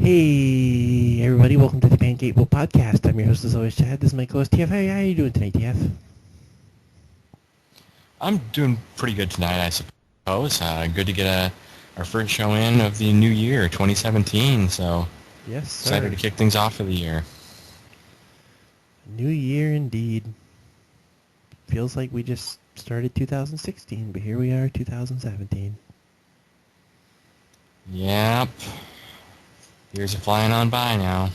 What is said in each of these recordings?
Hey, everybody, welcome to the Pancake podcast. I'm your host, as always, Chad. This is my co-host, TF. How are you doing tonight, TF? I'm doing pretty good tonight, I suppose. Good to get our first show in of the new year, 2017. So Yes, excited sir. to kick things off for the year. New year, indeed. Feels like we just started 2016, but here we are, 2017. Yep. Years are flying on by now. How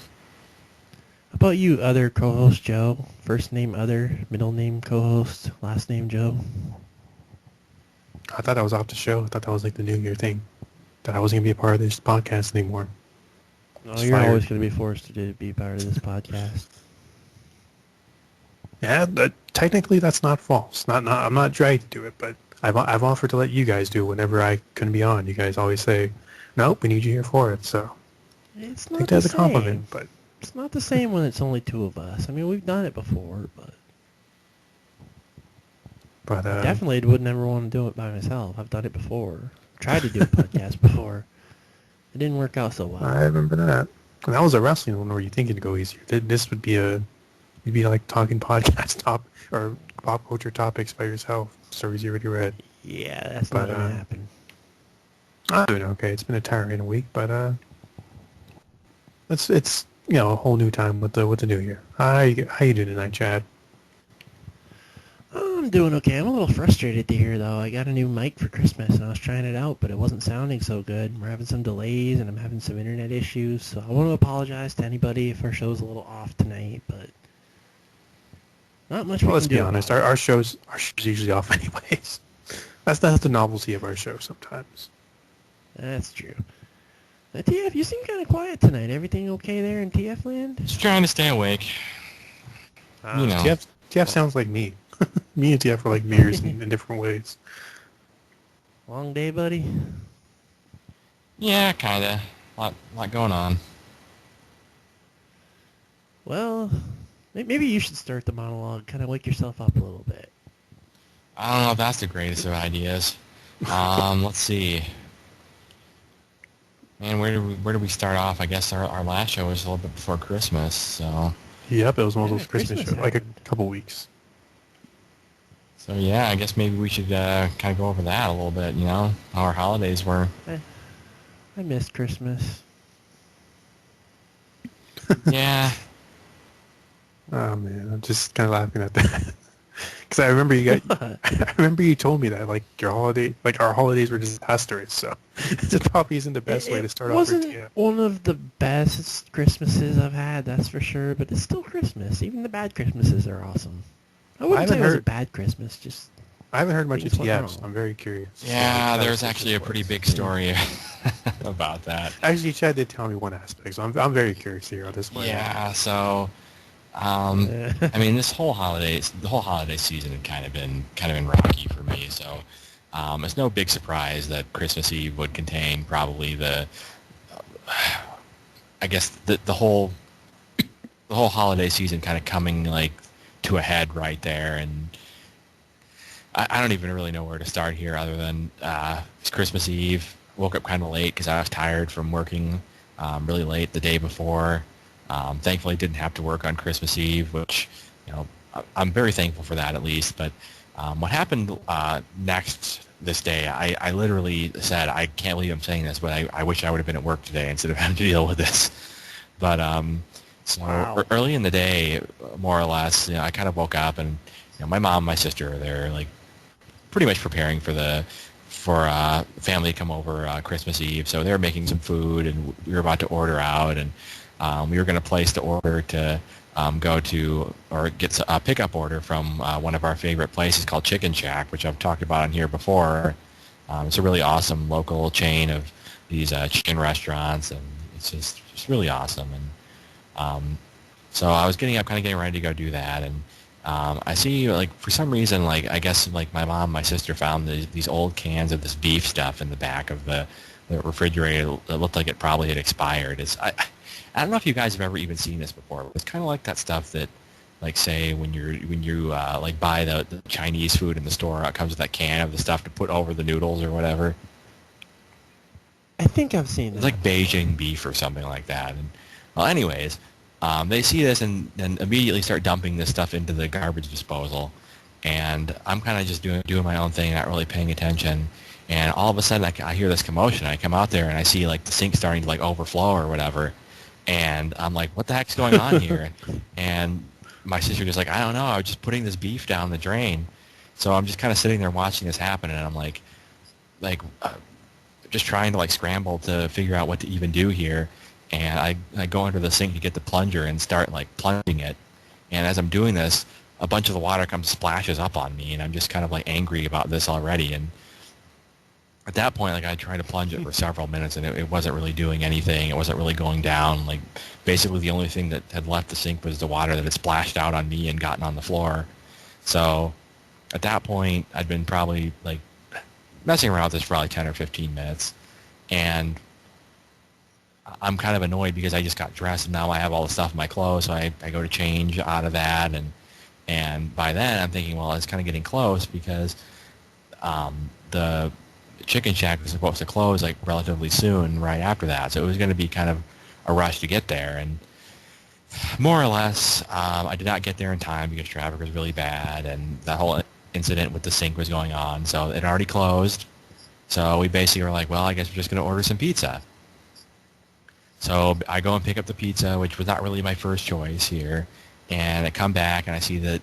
about you, other co-host Joe? First name other, middle name co-host, last name Joe? I thought that was off the show. I thought that was like the New Year thing. That I wasn't going to be a part of this podcast anymore. No, It's you're fired. always going to be forced to be part of this podcast. Yeah, technically that's not false. I'm not dragged to do it, but I've offered to let you guys do it whenever I couldn't be on. You guys always say, nope, we need you here for it. So It's I not think the that's a same. compliment, but It's not the same when it's only two of us. I mean, we've done it before, but... but Definitely would never want to do it by myself. I've done it before. Tried to do a podcast before. It didn't work out so well. I remember that. And that was a wrestling one where you think it'd go easier. This would be you'd be like talking podcast top or pop culture topics by yourself. Stories you already read. Yeah, that's But, not going to happen. I'm doing okay. It's been a tiring week, but it's a whole new time with the new year. How you doing tonight, Chad? I'm doing okay. I'm a little frustrated to hear, though. I got a new mic for Christmas, and I was trying it out, but it wasn't sounding so good. We're having some delays, and I'm having some internet issues, so I want to apologize to anybody if our show's a little off tonight, but not much Well, we let's can be do honest. about it. Our show's usually off anyways. That's the novelty of our show sometimes. That's true. TF, you seem kind of quiet tonight. Everything okay there in TF land? Just trying to stay awake. You know. TF sounds like me. Me and TF are like mirrors in different ways. Long day, buddy? Yeah, kind of. Lot going on. Well, maybe you should start the monologue. Kind of wake yourself up a little bit. I don't know if that's the greatest of ideas. Let's see. Man, where do we start off? I guess our last show was a little bit before Christmas, so... Yep, it was one of Yeah, those Christmas Christmas shows, like a happened. couple weeks. So yeah, I guess maybe we should kind of go over that a little bit, how our holidays were. I missed Christmas. Yeah. Oh man, I'm just kind of laughing at that because I remember I remember you told me that our holidays were disastrous. So it probably isn't the best way to start off. It wasn't one of the best Christmases I've had, that's for sure, but it's still Christmas. Even the bad Christmases are awesome. I wouldn't say it was a bad Christmas, just... I haven't heard much of things went TF, so wrong. I'm very curious. Yeah, So there's how actually a Christmas pretty was. big story about that. Actually, Chad did tell me one aspect, so I'm very curious to hear how this went. Yeah, so I mean, the whole holiday season had kind of been rocky for me. So it's no big surprise that Christmas Eve would contain probably I guess the whole holiday season kind of coming like to a head right there, and I don't even really know where to start here other than it's Christmas Eve. Woke up kind of late because I was tired from working really late the day before. Thankfully, didn't have to work on Christmas Eve, which I'm very thankful for that at least. But what happened next this day, I literally said, I can't believe I'm saying this, but I wish I would have been at work today instead of having to deal with this. But Wow. early in the day, more or less, I kind of woke up and my mom and my sister are there, like pretty much preparing for family to come over Christmas Eve. So they were making some food, and we were about to order out, and we were going to place the order to go to or get a pickup order from one of our favorite places called Chicken Shack, which I've talked about on here before. It's a really awesome local chain of these chicken restaurants, and it's just really awesome. And so I was getting up, kind of getting ready to go do that, and I see, like, for some reason, like, I guess, like, my mom and my sister found these old cans of this beef stuff in the back of the refrigerator that looked like it probably had expired. I don't know if you guys have ever even seen this before. It's kind of like that stuff that, like, say, when you like, buy the Chinese food in the store, it comes with that can of the stuff to put over the noodles or whatever. I think I've seen It's that. like Beijing beef or something like that. And well, anyways, they see this and immediately start dumping this stuff into the garbage disposal. And I'm kind of just doing my own thing, not really paying attention. And all of a sudden, I hear this commotion. I come out there and I see like the sink starting to like overflow or whatever. And I'm like, what the heck's going on here? And my sister just like, I don't know. I was just putting this beef down the drain. So I'm just kind of sitting there watching this happen, and I'm like just trying to like scramble to figure out what to even do here. And I go under the sink to get the plunger and start like plunging it. And as I'm doing this, a bunch of the water comes splashes up on me, and I'm just kind of like angry about this already. And at that point, like I tried to plunge it for several minutes, and it wasn't really doing anything. It wasn't really going down. Like basically the only thing that had left the sink was the water that had splashed out on me and gotten on the floor. So at that point, I'd been probably like messing around with this for probably 10 or 15 minutes. And I'm kind of annoyed because I just got dressed and now I have all the stuff in my clothes. So I go to change out of that. And by then I'm thinking, well, it's kind of getting close because the Chicken Shack was supposed to close like relatively soon right after that. So it was going to be kind of a rush to get there. And more or less, I did not get there in time because traffic was really bad and that whole incident with the sink was going on. So it already closed. So we basically were like, well, I guess we're just going to order some pizza. So I go and pick up the pizza, which was not really my first choice here. And I come back and I see that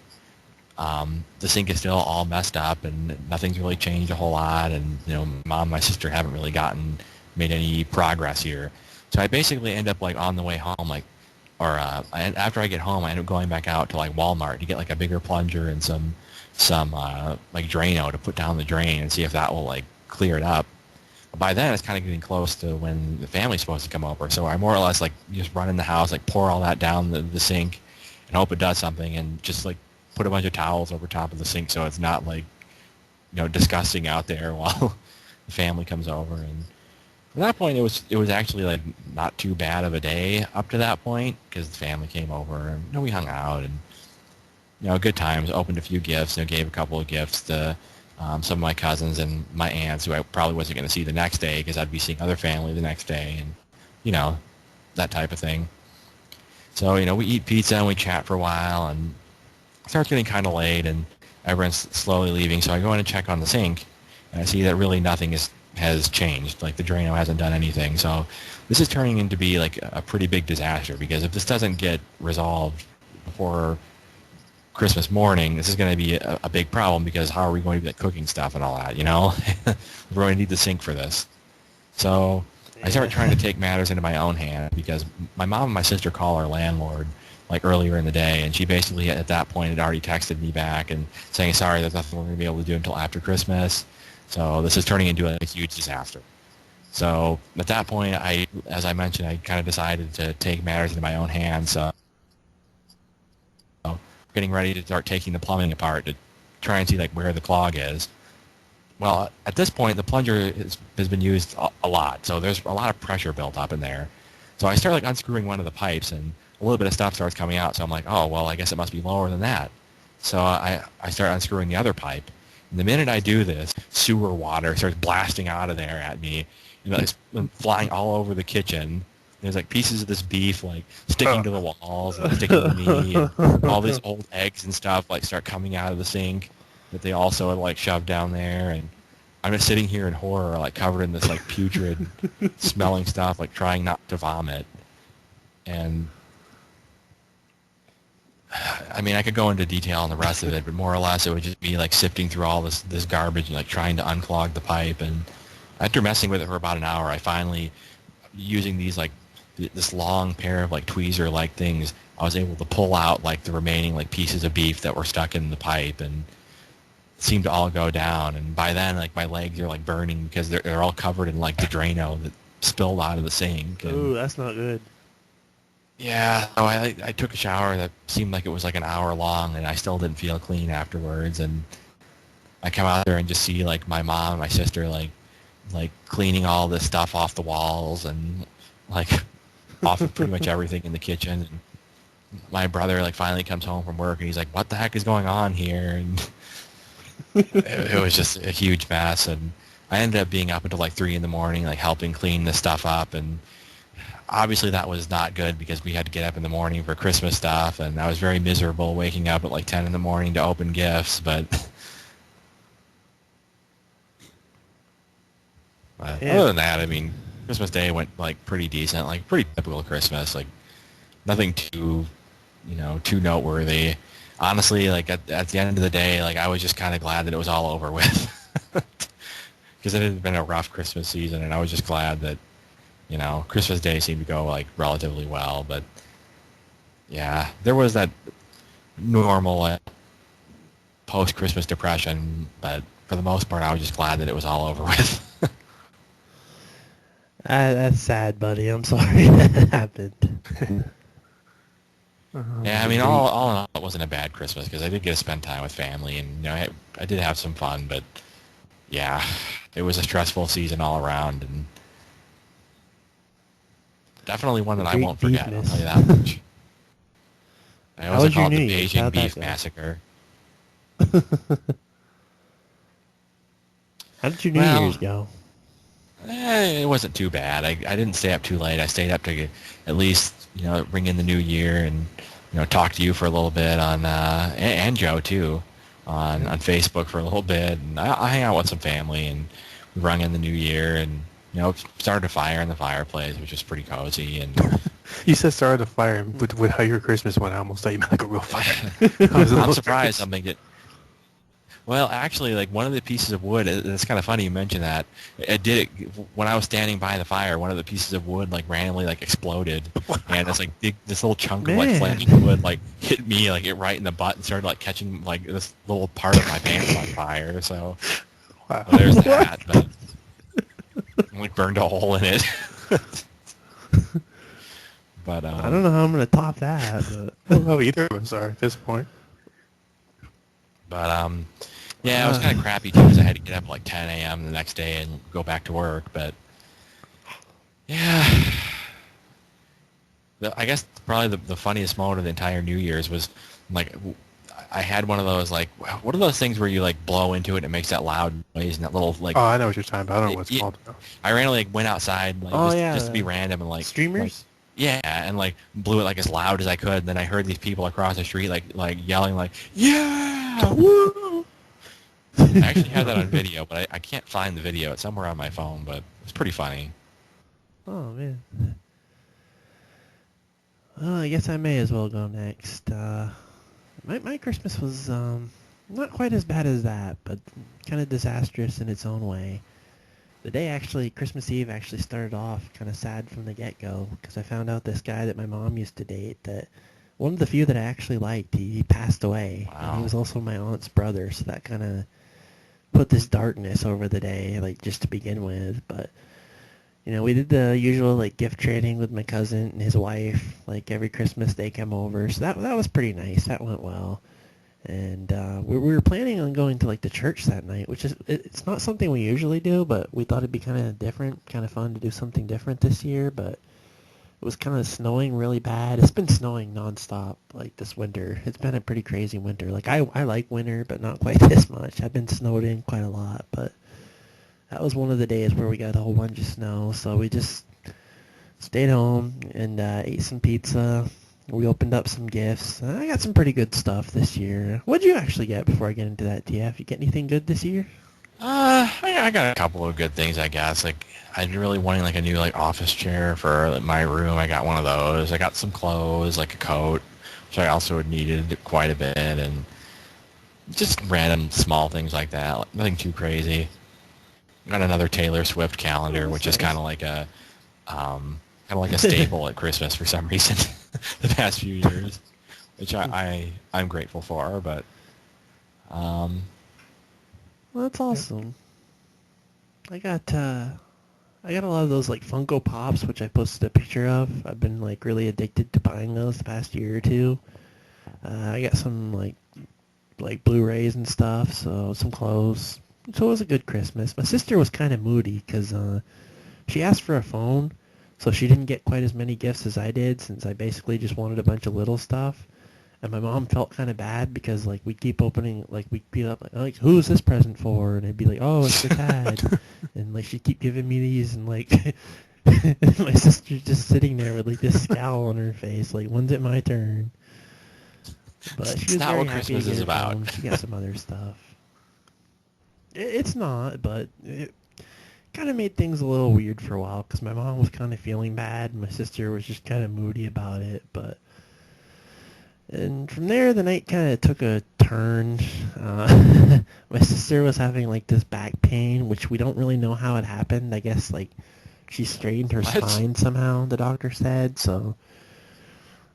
the sink is still all messed up and nothing's really changed a whole lot. And, you know, Mom and my sister haven't really made any progress here. So I basically end up like on the way home, like, or after I get home, I end up going back out to like Walmart to get like a bigger plunger and some like Drano to put down the drain and see if that will like clear it up. By then, it's kind of getting close to when the family's supposed to come over. So I more or less like just run in the house, like pour all that down the sink and hope it does something, and just like put a bunch of towels over top of the sink so it's not like, you know, disgusting out there while the family comes over. And at that point, it was actually like not too bad of a day up to that point because the family came over and, you know, we hung out and, you know, good times. Opened a few gifts, you know, gave a couple of gifts to some of my cousins and my aunts who I probably wasn't going to see the next day because I'd be seeing other family the next day and, you know, that type of thing. So, you know, we eat pizza and we chat for a while and it starts getting kind of late and everyone's slowly leaving. So I go in and check on the sink and I see that really nothing has changed. Like the Drano hasn't done anything. So this is turning into be like a pretty big disaster because if this doesn't get resolved before Christmas morning, this is going to be a big problem because how are we going to be like, cooking stuff and all that, you know? We're going to need the sink for this. So I started trying to take matters into my own hand because my mom and my sister call our landlord like earlier in the day, and she basically at that point had already texted me back and saying, sorry, there's nothing we're going to be able to do until after Christmas. So this is turning into a huge disaster. So at that point, as I mentioned, I kind of decided to take matters into my own hands. So getting ready to start taking the plumbing apart to try and see like where the clog is. Well, at this point, the plunger has been used a lot, so there's a lot of pressure built up in there. So I start like unscrewing one of the pipes, and a little bit of stuff starts coming out. So I'm like, oh, well, I guess it must be lower than that. So I start unscrewing the other pipe. And the minute I do this, sewer water starts blasting out of there at me, you know, it's flying all over the kitchen. There's like pieces of this beef like sticking to the walls, and sticking to me, and all these old eggs and stuff like start coming out of the sink that they also had like shoved down there. And I'm just sitting here in horror, like covered in this like putrid smelling stuff, like trying not to vomit. And I mean, I could go into detail on the rest of it, but more or less it would just be like sifting through all this garbage and like trying to unclog the pipe. And after messing with it for about an hour, I finally, using these like this long pair of like tweezer like things, I was able to pull out like the remaining like pieces of beef that were stuck in the pipe and it seemed to all go down. And by then like my legs are like burning because they're all covered in like the Drano that spilled out of the sink. Ooh, that's not good. Yeah, so I took a shower that seemed like it was like an hour long and I still didn't feel clean afterwards. And I come out there and just see like my mom and my sister like cleaning all this stuff off the walls and like off of pretty much everything in the kitchen. And my brother like finally comes home from work and he's like, what the heck is going on here? And it was just a huge mess. And I ended up being up until like 3 in the morning, like helping clean the stuff up, and obviously that was not good because we had to get up in the morning for Christmas stuff, and I was very miserable waking up at like 10 in the morning to open gifts, but other than that, I mean, Christmas Day went like pretty decent, like pretty typical Christmas, like nothing too, too noteworthy. Honestly, like at the end of the day, like I was just kind of glad that it was all over with because it had been a rough Christmas season, and I was just glad that, Christmas Day seemed to go like relatively well. But yeah, there was that normal post-Christmas depression, but for the most part, I was just glad that it was all over with. That's sad, buddy. I'm sorry that happened. Yeah, I mean, all in all, it wasn't a bad Christmas because I did get to spend time with family, and I did have some fun. But yeah, it was a stressful season all around, and definitely one that I won't forget. I'll tell you that much. I How also was your call it New the Year's? Beijing How'd that Beef go? Massacre. How did your New Well, Year's go? it wasn't too bad. I didn't stay up too late. I stayed up to at least bring in the new year and talk to you for a little bit on and Joe too on Facebook for a little bit, and I hang out with some family, and we rung in the new year, and started a fire in the fireplace, which was pretty cozy. And You said started a fire, and with how your Christmas went, I almost thought you meant like a real fire. I was a I'm little surprised nervous. something that. Well, actually, like one of the pieces of wood, it's kind of funny you mentioned that. It did it when I was standing by the fire. One of the pieces of wood like randomly like exploded, and it's like this little chunk of like Man. flaming wood like hit me like it right in the butt and started like catching like this little part of my pants on fire. So Wow. there's that. But I, like burned a hole in it. But I don't know how I'm going to top that. I don't know either of us are at this point. But yeah, it was kind of crappy too because I had to get up at like 10 a.m. the next day and go back to work. But yeah, I guess probably the funniest moment of the entire New Year's was like I had one of those like what are those things where you like blow into it and it makes that loud noise and that little like Oh, I know what you're talking about. I don't know what it's called though. I randomly like went outside like just to be random and like streamers? yeah, and like blew it like as loud as I could. And then I heard these people across the street like yelling like, "Yeah, woo!" I actually have that on video, but I can't find the video. It's somewhere on my phone, but it's pretty funny. Oh, man. Well, I guess I may as well go next. My Christmas was not quite as bad as that, but kind of disastrous in its own way. The day Christmas Eve actually started off kind of sad from the get-go because I found out this guy that my mom used to date, that one of the few that I actually liked, he passed away. Wow. And he was also my aunt's brother, so that kind of put this darkness over the day, like just to begin with. But we did the usual like gift trading with my cousin and his wife. Like every Christmas they come over, so that was pretty nice. That went well. And we were planning on going to like the church that night, which is it's not something we usually do, but we thought it'd be kind of different, kind of fun to do something different this year. But it was kind of snowing really bad. It's been snowing nonstop like this winter. It's been a pretty crazy winter. Like I like winter, but not quite this much. I've been snowed in quite a lot, but that was one of the days where we got a whole bunch of snow. So we just stayed home and ate some pizza. We opened up some gifts. I got some pretty good stuff this year. What'd you actually get before I get into that, TF? You get anything good this year? I got a couple of good things, I guess. Like, I'm really wanting like a new like office chair for like, my room. I got one of those. I got some clothes, like a coat, which I also had needed quite a bit, and just random small things like that. Like, nothing too crazy. Got another Taylor Swift calendar, which is kind of like a staple at Christmas for some reason the past few years, which I'm grateful for. But Well, that's awesome. I got a lot of those like Funko Pops, which I posted a picture of. I've been like really addicted to buying those the past year or two. I got some like Blu-rays and stuff, so some clothes. So it was a good Christmas. My sister was kind of moody because she asked for a phone, so she didn't get quite as many gifts as I did, since I basically just wanted a bunch of little stuff. And my mom felt kind of bad because like we keep opening, like we'd be up like who's this present for? And I'd be like, oh, it's for Dad. And like she'd keep giving me these, and like my sister's just sitting there with like this scowl on her face, like when's it my turn? But she It's was not very what happy Christmas to get is it about. home. She got some other stuff. It's not, but it kind of made things a little weird for a while because my mom was kind of feeling bad. And my sister was just kind of moody about it, but. And from there, the night kind of took a turn. My sister was having like this back pain, which we don't really know how it happened. I guess like she strained her What? spine somehow, the doctor said. So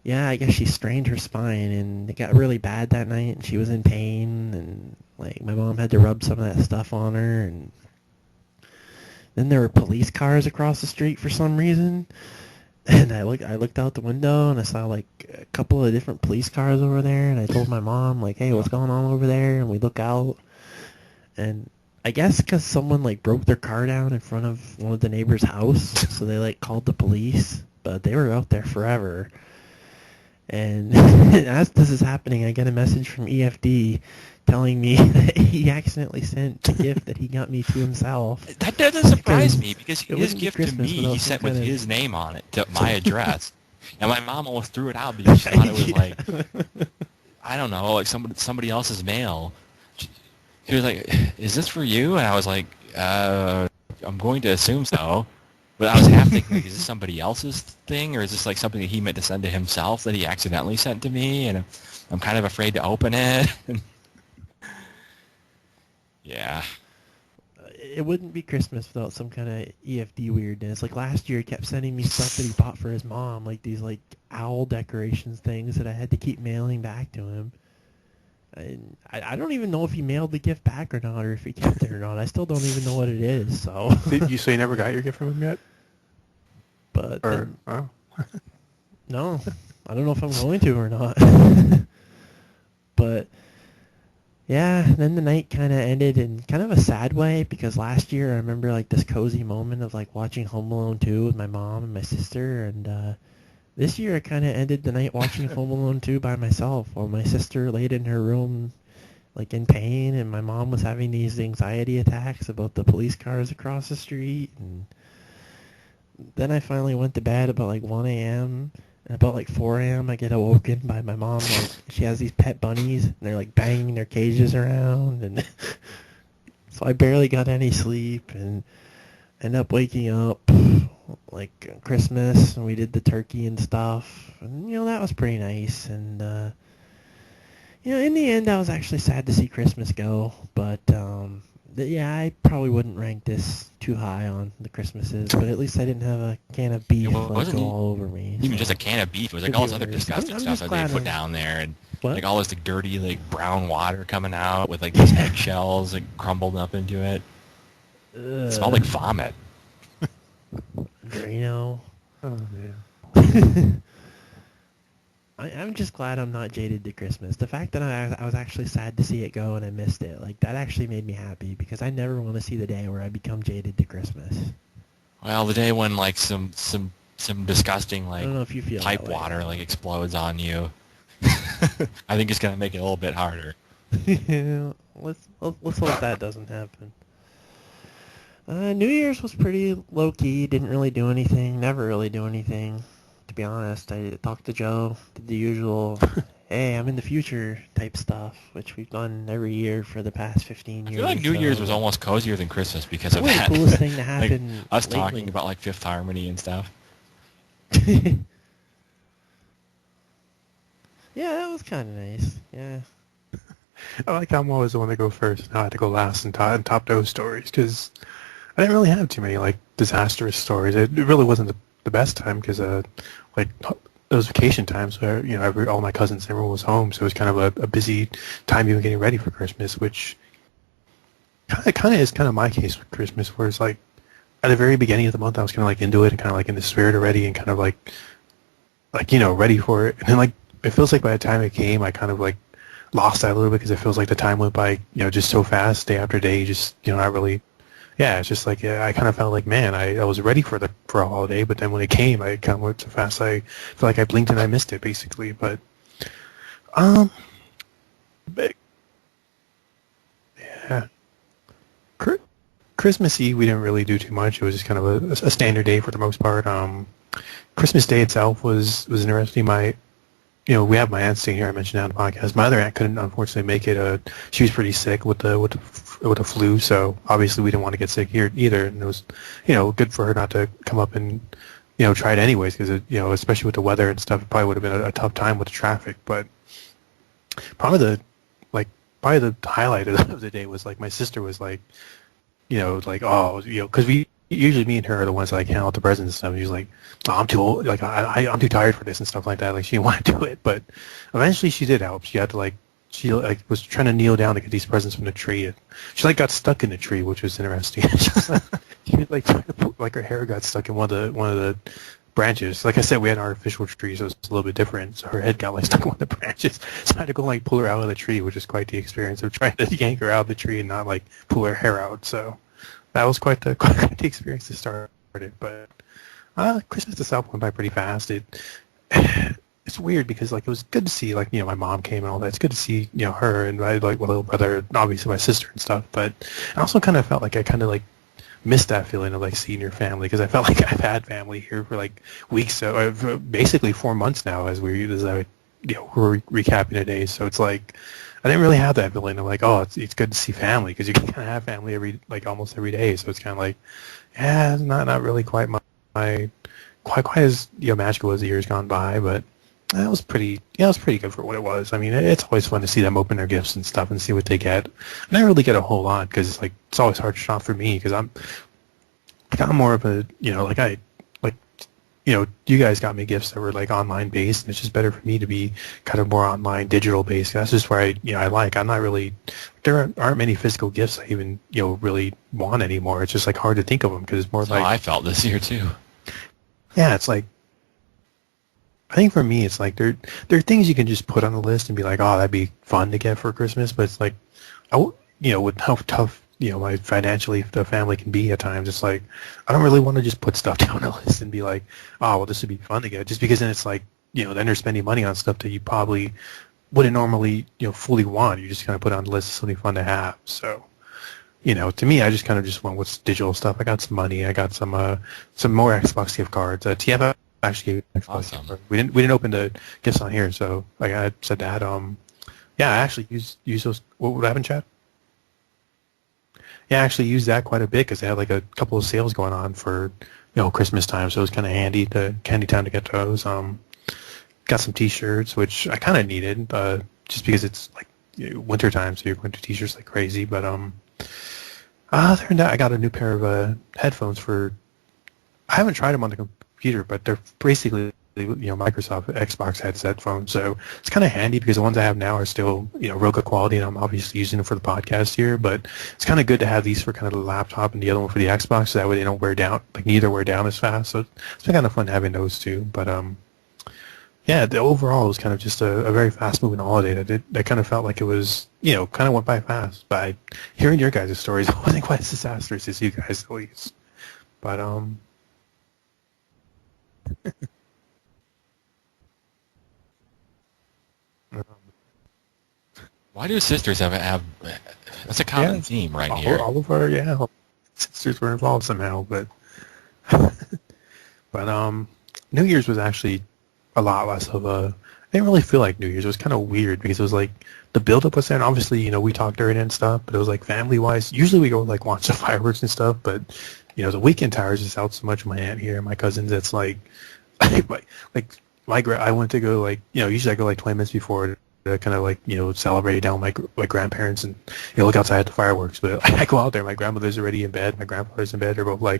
yeah, I guess she strained her spine, and it got really bad that night, and she was in pain, and like my mom had to rub some of that stuff on her, and then there were police cars across the street for some reason. And I looked out the window and I saw like a couple of different police cars over there, and I told my mom like, "Hey, what's going on over there?" And we look out, and I guess because someone like broke their car down in front of one of the neighbors' house, so they like called the police, but they were out there forever. And as this is happening, I get a message from EFD telling me that he accidentally sent the gift that he got me to himself. That doesn't surprise Because me because it his wouldn't be gift to Christmas me without he some sent with kind of- his name on it to my address, and my mom almost threw it out because she thought it was like I don't know, like somebody else's mail. She was like, "Is this for you?" And I was like, "I'm going to assume so." But I was half thinking, like, is this somebody else's thing, or is this like something that he meant to send to himself that he accidentally sent to me? And I'm kind of afraid to open it. Yeah. It wouldn't be Christmas without some kind of EFD weirdness. Like last year, he kept sending me stuff that he bought for his mom, like these like owl decorations things that I had to keep mailing back to him. And I don't even know if he mailed the gift back or not, or if he kept it or not. I still don't even know what it is. So. You say you never got your gift from him yet? But Or then, oh. no, I don't know if I'm going to or not. But yeah, then the night kind of ended in kind of a sad way because last year I remember like this cozy moment of like watching Home Alone 2 with my mom and my sister, and this year I kind of ended the night watching Home Alone 2 by myself while my sister laid in her room like in pain, and my mom was having these anxiety attacks about the police cars across the street. And then I finally went to bed about like 1 a.m. And about like 4 a.m. I get awoken by my mom. Like she has these pet bunnies, and they're like banging their cages around, and so I barely got any sleep, and end up waking up like Christmas, and we did the turkey and stuff, and that was pretty nice. And in the end, I was actually sad to see Christmas go, but yeah, I probably wouldn't rank this too high on the Christmases, but at least I didn't have a can of beef like wasn't go all over me. even so. just a can of beef. It was like Could all be this other worse. disgusting I'm stuff just that they glad put I'm- down there, and What? like all this like dirty like brown water coming out with like these eggshells like crumbled up into it. It smelled like vomit. Drano. Oh man. I'm just glad I'm not jaded to Christmas. The fact that I was actually sad to see it go and I missed it, like that actually made me happy because I never want to see the day where I become jaded to Christmas. Well, the day when like some disgusting I like don't know if you feel pipe that way. water like explodes on you. I think it's gonna make it a little bit harder. let's hope that doesn't happen. New Year's was pretty low key. Didn't really do anything. Never really do anything. To be honest, I talked to Joe. Did the usual, "Hey, I'm in the future" type stuff, which we've done every year for the past 15 I years. feel like New Year's was almost cozier than Christmas because of Probably that. the coolest thing to Like, happen. us lately. talking about like Fifth Harmony and stuff. Yeah, that was kind of nice. Yeah. I like how I'm always the one to go first. Now I had to go last and top those stories because I didn't really have too many like disastrous stories. It really wasn't the best time because like it was vacation time, so all my cousins, everyone was home, so it was kind of a busy time even getting ready for Christmas, which kind of is kind of my case with Christmas, where it's like at the very beginning of the month I was kind of like into it and kind of like in the spirit already and kind of like ready for it, and then like it feels like by the time it came I kind of like lost that a little bit because it feels like the time went by just so fast, day after day, just not really. Yeah, it's just like I kind of felt like, man, I was ready for a holiday, but then when it came, I kind of went so fast. I feel like I blinked and I missed it, basically. But Um, but, yeah. Cr- Christmas Eve, we didn't really do too much. It was just kind of a standard day for the most part. Christmas Day itself was interesting. We have my aunt staying here. I mentioned that on the podcast. My other aunt couldn't unfortunately make it. She was pretty sick with the flu, so obviously we didn't want to get sick here either. And it was, good for her not to come up and, try it anyways, because especially with the weather and stuff, it probably would have been a tough time with the traffic. But probably probably the highlight of the day was like my sister was like, because we usually me and her are the ones that like hand out the presents and stuff. And she's like, oh, I'm too old, like I'm too tired for this and stuff like that. Like she didn't want to do it, but eventually she did help. She had to she was trying to kneel down to get these presents from the tree. And she got stuck in the tree, which was interesting. She was trying to her hair got stuck in one of the branches. Like I said, we had an artificial tree, so it's a little bit different. So her head got stuck in one of the branches. So I had to go pull her out of the tree, which is quite the experience of trying to yank her out of the tree and not pull her hair out. So that was quite the experience to start it. But Christmas itself went by pretty fast. It's weird because it was good to see my mom came and all that. It's good to see her and my my little brother, and obviously my sister and stuff. But I also kind of felt like I kind of missed that feeling of seeing your family, because I felt like I've had family here for weeks, so basically 4 months now we're recapping the days. So it's I didn't really have that feeling of oh, it's good to see family, because you can kind of have family every almost every day. So it's kind of yeah, it's not really quite my quite as magical as the years gone by, but that was pretty it was pretty good for what it was. I mean, it's always fun to see them open their gifts and stuff and see what they get. And I didn't really get a whole lot, because it's always hard to shop for me, because I'm more of a you guys got me gifts that were online based, and it's just better for me to be kind of more online, digital based. That's just where I'm not really, there aren't many physical gifts I even really want anymore. It's just hard to think of them, because it's more I felt this year too. Yeah, it's I think for me it's there are things you can just put on the list and be oh, that'd be fun to get for Christmas, but it's with how tough my financially the family can be at times, it's I don't really want to just put stuff down the list and be oh, well, this would be fun to get, just because then it's then they're spending money on stuff that you probably wouldn't normally fully want. You just kind of put it on the list as something fun to have. So to me, I just kind of just went with digital stuff. I got some money. I got some more Xbox gift cards. TF actually gave me Xbox gift card. We didn't open the gifts on here, so I said that. Yeah, I actually use those. What happened, Chad? Yeah, I actually used that quite a bit, because they had a couple of sales going on for Christmas time, so it was kind of handy time to get those. Got some T-shirts, which I kind of needed, just because it's winter time, so you're going to T-shirts like crazy. But other than that, I got a new pair of headphones for. I haven't tried them on the computer, but they're basically Microsoft Xbox headset phones. So it's kind of handy, because the ones I have now are still real good quality, and I'm obviously using them for the podcast here. But it's kind of good to have these for kind of the laptop and the other one for the Xbox, so that way they don't wear down, neither wear down as fast. So it's been kind of fun having those two. But yeah, the overall was kind of just a very fast-moving holiday. That kind of felt like it was, kind of went by fast. But hearing your guys' stories, it wasn't quite as disastrous as you guys, at least. But Why do sisters have that's a common theme right here. All of our sisters were involved somehow, but New Year's was actually a lot less of a. I didn't really feel like New Year's. It was kind of weird, because it was the build-up was there, and obviously we talked during it and stuff, but it was family-wise. Usually we go watch the fireworks and stuff, but the weekend towers just out so much with my aunt here and my cousins. It's I went to go usually I go 20 minutes before to kind of celebrate down with my grandparents and look outside at the fireworks. But I go out there, my grandmother's already in bed, my grandfather's in bed. They're both we're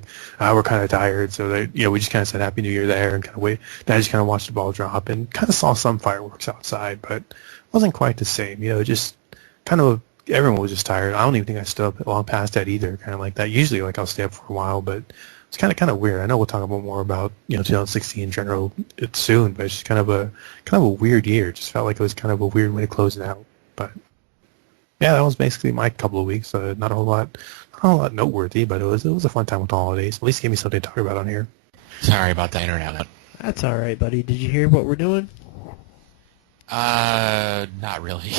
kind of tired, so they we just kind of said Happy New Year there and kind of wait. Then I just kind of watched the ball drop and kind of saw some fireworks outside, but it wasn't quite the same. Just kind of everyone was just tired. I don't even think I stood up long past that either. Kind of like that. Usually I'll stay up for a while, but it's kind of weird. I know we'll talk about more about 2016 in general soon, but it's just kind of a weird year. It just felt like it was kind of a weird way to close it out. But yeah, that was basically my couple of weeks. Not a whole lot noteworthy, but it was a fun time with the holidays. At least gave me something to talk about on here. Sorry about the internet. That's all right, buddy. Did you hear what we're doing? Not really.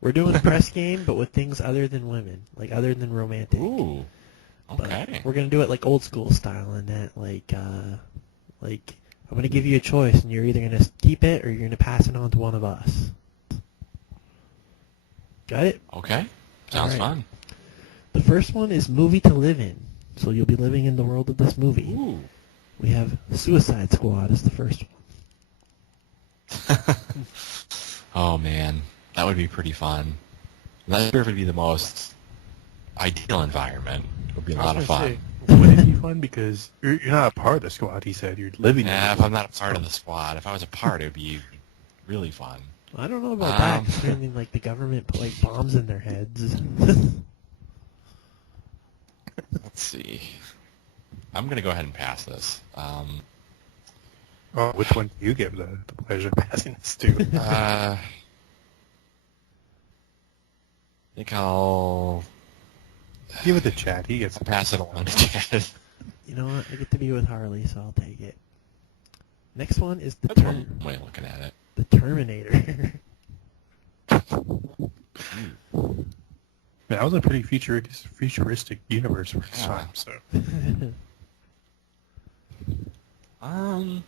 We're doing press game, but with things other than women, like other than romantic. Ooh. But Okay. we're gonna do it like old school style, in that like I'm gonna give you a choice, and you're either gonna keep it or you're gonna pass it on to one of us. Got it? Okay. Sounds All right. fun. The first one is movie to live in. So you'll be living in the world of this movie. Ooh. We have Suicide Squad as the first one. Oh man, that would be pretty fun. That would be the most ideal environment. It would be a lot of fun. Would it be fun? Because you're not a part of the squad, he said. You're living Yeah, in if I'm not a part of the squad, if I was a part, it would be really fun. I don't know about that, considering like the government put like bombs in their heads. Let's see. I'm gonna go ahead and pass this. Oh, which one do you give the pleasure of passing this to? I think I'll Give it to Chad. He gets pass it along to Chad. You know what? I get to be with Harley, so I'll take it. Next one is That's one way of looking at it. the Terminator. That was a pretty futuristic universe for its time. So Um.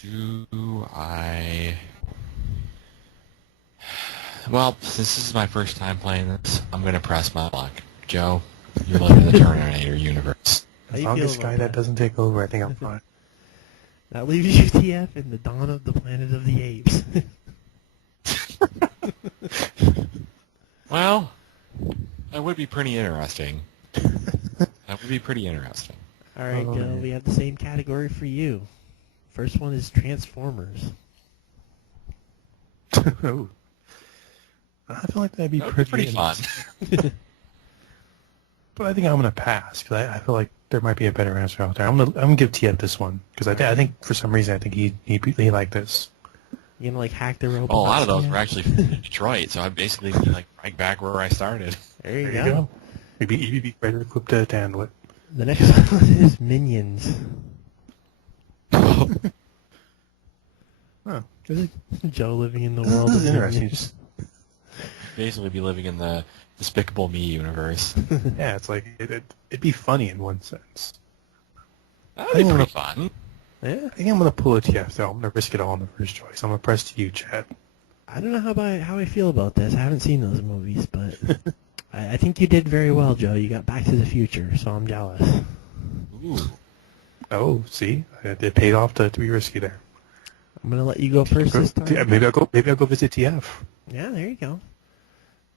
Do I... Well, since this is my first time playing this, I'm going to press my luck. Joe, you're living in the Terminator universe. How as you long feel as about Skynet that? doesn't take over, I think I'm fine. That leaves you TF in the Dawn of the Planet of the Apes. Well, that would be pretty interesting. That would be pretty interesting. All right, Oh, Joe, man. we have the same category for you. First one is Transformers. Oh. I feel like that'd be That would be pretty fun. But I think I'm gonna pass because I feel like there might be a better answer out there. I'm gonna give TF this one because I think for some reason I think he liked this. You gonna like hack the robots? Oh, a lot of those yeah? were actually from Detroit, so I'd basically be like right back where I started. There you There go. you go. You'd be better equipped to handle it. The next one is Minions. Huh. Is it? Joe living in the world This of is interesting. Minions. Basically be living in the Despicable Me universe. Yeah, it's like it'd be funny in one sense. That would be pretty fun. Yeah. I think I'm gonna pull a TF though. I'm gonna risk it all in the first choice. I'm gonna press to you, Chad. I don't know how I feel about this. I haven't seen those movies, but I think you did very well, Joe. You got Back to the Future, so I'm jealous. Ooh. Oh, see, it paid off to be risky there. I'm gonna let you go first this time. Yeah, maybe I'll go visit TF. Yeah, there you go.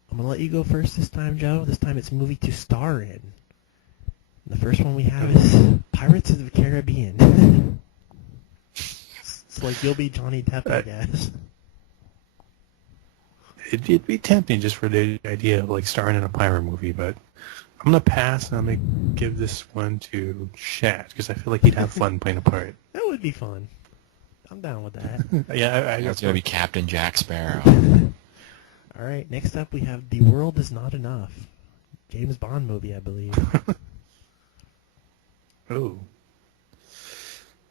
I'm gonna let you go first this time, Joe. This time it's a movie to star in. The first one we have is Pirates of the Caribbean. It's like you'll be Johnny Depp, I guess. It'd be tempting just for the idea of like starring in a pirate movie, but I'm gonna pass and I'm gonna give this one to Chad because I feel like he'd have fun playing a pirate. That would be fun. I'm down with that. Yeah, That's going to be Captain Jack Sparrow. All right, next up we have The World Is Not Enough. James Bond movie, I believe.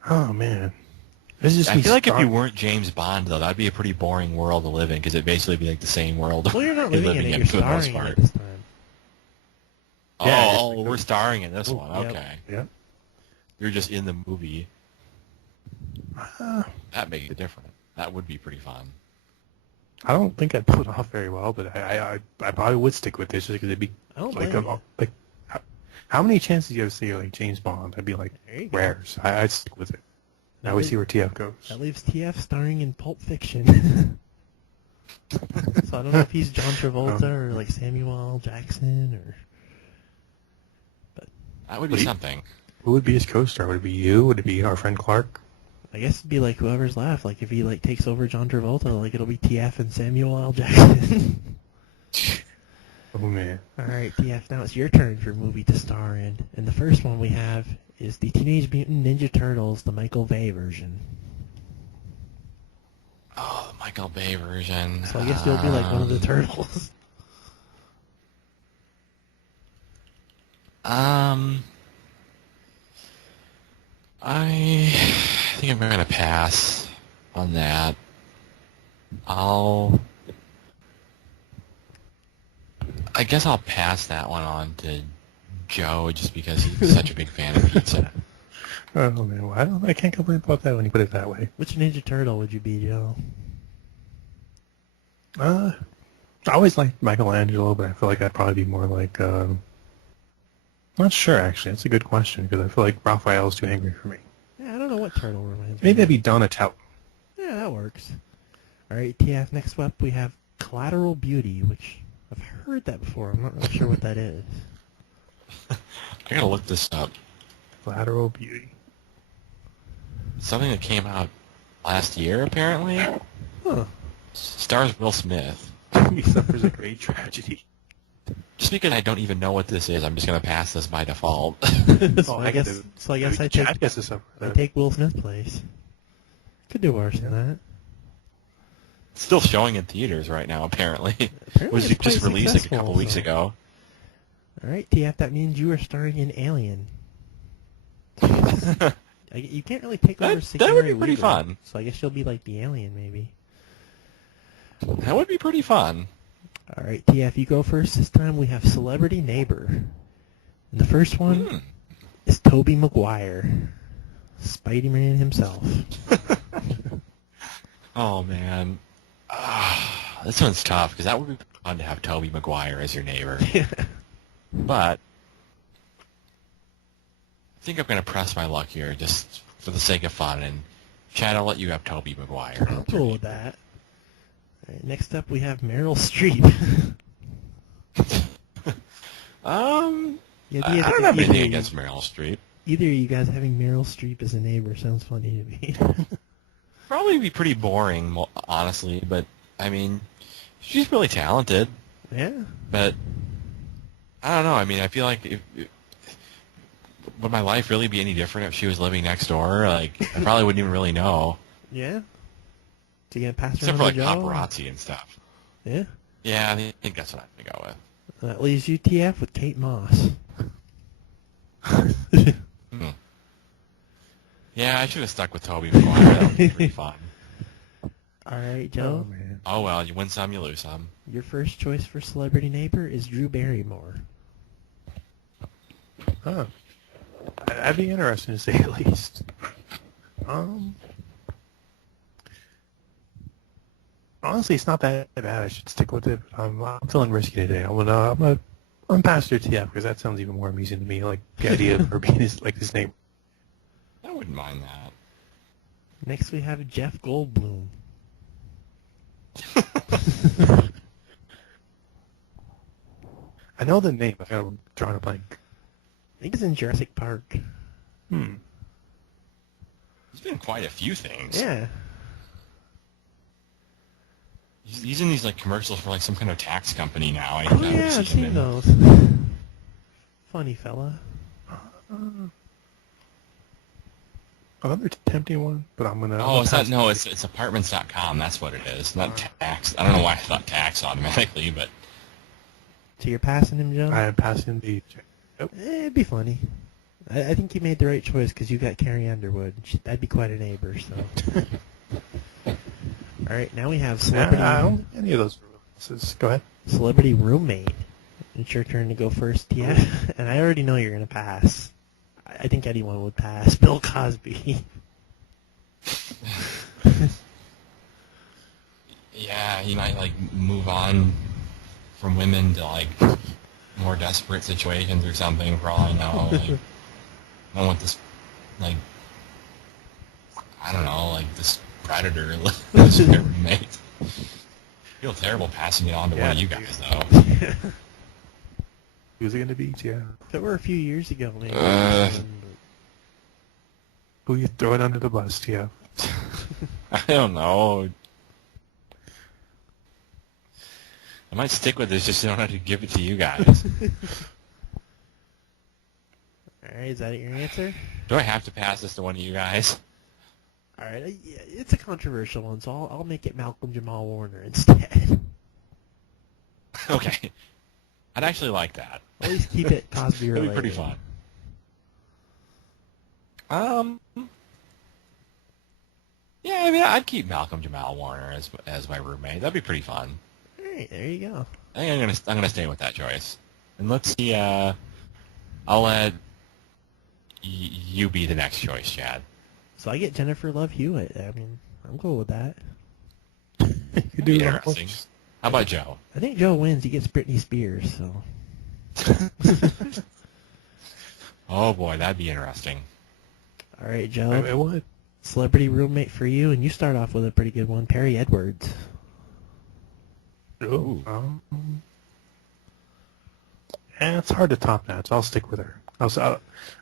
Oh man. This is I feel like if you weren't James Bond, though, that'd be a pretty boring world to live in because it'd basically be like the same world Well, you're not you're living in it. You're for the most starring in part. it this time. Yeah, Oh, we're starring in this one. Yep. Okay. Yeah. You're just in the movie. Uh, That makes it different. That would be pretty fun. I don't think I'd pull it off very well, but I probably would stick with this just because it'd be I don't like blame you. like how many chances do you have to see like James Bond? I'd be like There you go. rare. So I'd stick with it. Now we That see where TF goes. That leaves TF starring in Pulp Fiction. So I don't know if he's John Travolta or like Samuel L. Jackson or. That would be something. Who would be his co-star? Would it be you? Would it be our friend Clark? I guess it'd be like whoever's left. Like if he like takes over John Travolta, like it'll be TF and Samuel L. Jackson. Oh man. All right, TF. Now it's your turn for movie to star in, and the first one we have is the Teenage Mutant Ninja Turtles, the Michael Bay version. Oh, the Michael Bay version. So I guess you'll be like one of the turtles. I think I'm going to pass on that. I guess I'll pass that one on to Joe just because he's such a big fan of pizza. Oh man, well, I can't complain about that when you put it that way. Which Ninja Turtle would you be, Joe? I always liked Michelangelo, but I feel like I'd probably be more like, not sure actually. That's a good question because I feel like Raphael's too angry for me. Yeah, I don't know what turtle reminds me. Maybe I'd of. be Donatello. Yeah, that works. All right, TF. Next up, we have Collateral Beauty, which I've heard that before. I'm not really sure what that is. I gotta look this up. Lateral Beauty. Something that came out last year, apparently. Huh. Stars Will Smith. He suffers a great tragedy. Just because I don't even know what this is, I'm just gonna pass this by default. So I guess I take Will Smith's place. Could do worse than that. It's still showing in theaters right now, apparently. Apparently It was it's just quite released like a successful, couple weeks so- ago. All right, TF. That means you are starring in Alien. You can't really take over That Sigourney would be pretty Weaver, fun. So I guess you'll be like the alien, maybe. That would be pretty fun. All right, TF, you go first. This time we have Celebrity Neighbor. And the first one is Tobey Maguire, Spidey-Man himself. Oh, man. This one's tough, because that would be fun to have Tobey Maguire as your neighbor. But I think I'm going to press my luck here, just for the sake of fun, and Chad, I'll let you have Tobey Maguire. I'm cool with that. All right, next up we have Meryl Streep. Yeah, I don't have anything against Meryl Streep. Either of you guys having Meryl Streep as a neighbor sounds funny to me. Probably be pretty boring, honestly, but, I mean, she's really talented. Yeah. But, I don't know, I mean, I feel like would my life really be any different if she was living next door? Like, I probably wouldn't even really know. Yeah? So you gonna pass her Except on for, like, to Joe? paparazzi and stuff. Yeah? Yeah, I think that's what I'm going to go with. That leaves you, TF, with Kate Moss. Yeah, I should have stuck with Tobey Maguire. That would be pretty fun. All right, Joe. Oh man. Oh, well, you win some, you lose some. Your first choice for celebrity neighbor is Drew Barrymore. Huh. That'd be interesting to say the least. Honestly, it's not that bad. I should stick with it. I'm feeling risky today. I'm past your TF because that sounds even more amusing to me. Like the idea of her being his neighbor. I wouldn't mind that. Next, we have Jeff Goldblum. I know the name. I've got to draw a blank. I think it's in Jurassic Park. There's been quite a few things. Yeah. He's in these like commercials for like some kind of tax company now. Oh, yeah, I've seen those. Funny fella. Another tempting one, but I'm gonna. Oh, it's apartments.com. That's what it is. Not tax. I don't know why I thought tax automatically, but So you're passing him, Joe? I am passing the. Yep. It'd be funny. I think you made the right choice because you got Carrie Underwood. That'd be quite a neighbor, so. All right, now we have celebrity. I don't think any of those releases. Go ahead. Celebrity roommate. It's your turn to go first, yeah. And I already know you're gonna pass. I think anyone would pass. Bill Cosby. yeah, he might like move on from women to like more desperate situations or something. For all I know, like, I don't want this, like, I don't know, like this predator as your roommate. I feel terrible passing it on to one of you guys, though. Who's it gonna be? Yeah. If it were a few years ago, maybe. Who you throwing under the bus? Yeah. I don't know. I might stick with this just so I don't have to give it to you guys. All right, is that your answer? Do I have to pass this to one of you guys? All right, it's a controversial one, so I'll make it Malcolm Jamal Warner instead. Okay. I'd actually like that. At least keep it Cosby related. That'd be pretty fun. Um, yeah, I mean, I'd keep Malcolm Jamal Warner as my roommate. That'd be pretty fun. All right, there you go. I think I'm gonna stay with that choice. And let's see. I'll let you be the next choice, Chad. So I get Jennifer Love Hewitt. I mean, I'm cool with that. You That'd do be the interesting. How about Joe? I think Joe wins. He gets Britney Spears, so. Oh boy, that'd be interesting. All right, Joe. Wait, what? Celebrity roommate for you, and you start off with a pretty good one. Perry Edwards. Oh, yeah, it's hard to top that, so I'll stick with her.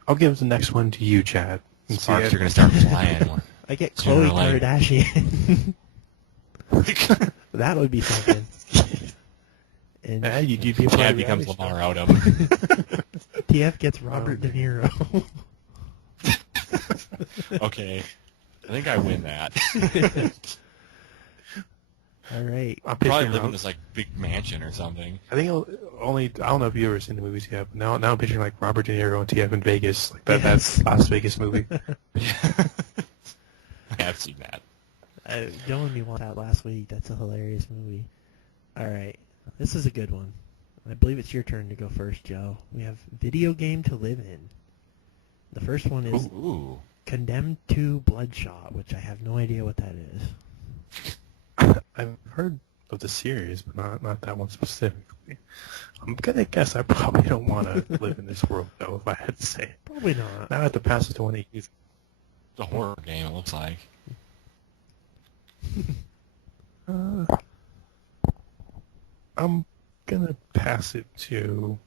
I'll give the next one to you, Chad. And see Sparks, it. you're gonna start flying. I get Sooner Khloe or later. Kardashian. That would be something. And Yeah, you'd be a part Chad of becomes reality Lamar star. Odom. TF gets Robert De Niro. Okay, I think I win that. All right. I'm Probably picturing live in this like big mansion or something. I think I don't know if you've ever seen the movies yet, but now I'm picturing like Robert De Niro and TF in Vegas, like that's Las Vegas movie. I have seen that. Joe and me watched that last week. That's a hilarious movie. All right. This is a good one. I believe it's your turn to go first, Joe. We have video game to live in. The first one is Ooh. Condemned to Bloodshot, which I have no idea what that is. I've heard of the series, but not that one specifically. I'm gonna guess I probably don't want to live in this world though, if I had to say. Probably not. Now I have to pass it to one of you. It's a horror game, it looks like. I'm gonna pass it to